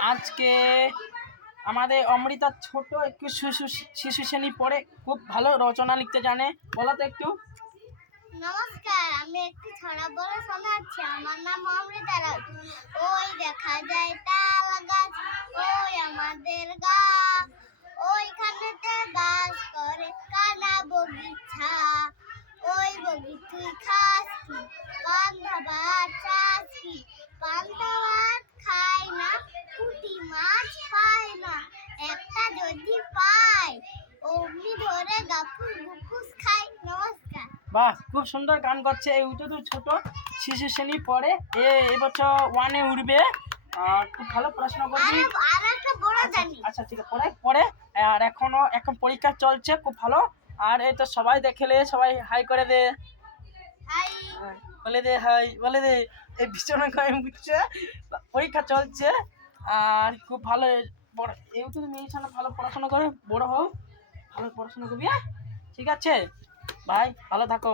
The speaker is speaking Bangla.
আজকে আমাদের অমৃতা ছোট একটু শিশু শিশু শ্রেণি পড়ে খুব ভালো রচনা লিখতে জানে। বলো তো একটু। নমস্কার, আমি একটি ছড়া বলে শোনাচ্ছি। আমার নাম অমৃতা রাউত ওই দেখা যায় তাল গাছ, ওই আমাদের গা। ওইখানেতে বাস করে কানা বগিচা ওই বগি তুই খাস কি? পান্তা ভাত চাস কি? বাহ খুব সুন্দর গান করছে এই উঠে তো ছোট শিশু শ্রেণি পড়ে। এ এবছর ওয়ানে উঠবে। আর খুব ভালো পড়াশোনা করবি। জানি। আচ্ছা ঠিক আছে পড়ে পড়ে। আর এখনও এখন পরীক্ষা চলছে খুব ভালো। আর এই তো সবাই দেখলে সবাই হাই করে দে। বলে দে হাই বলে দে। এই ভীষণ গায়ে বুঝছে পরীক্ষা চলছে। আর খুব ভালো এই তো সামনে ভালো পড়াশোনা করে বড় হও। ভালো পড়াশোনা করবি হ্যাঁ? ঠিক আছে ভাই ভালো থাকো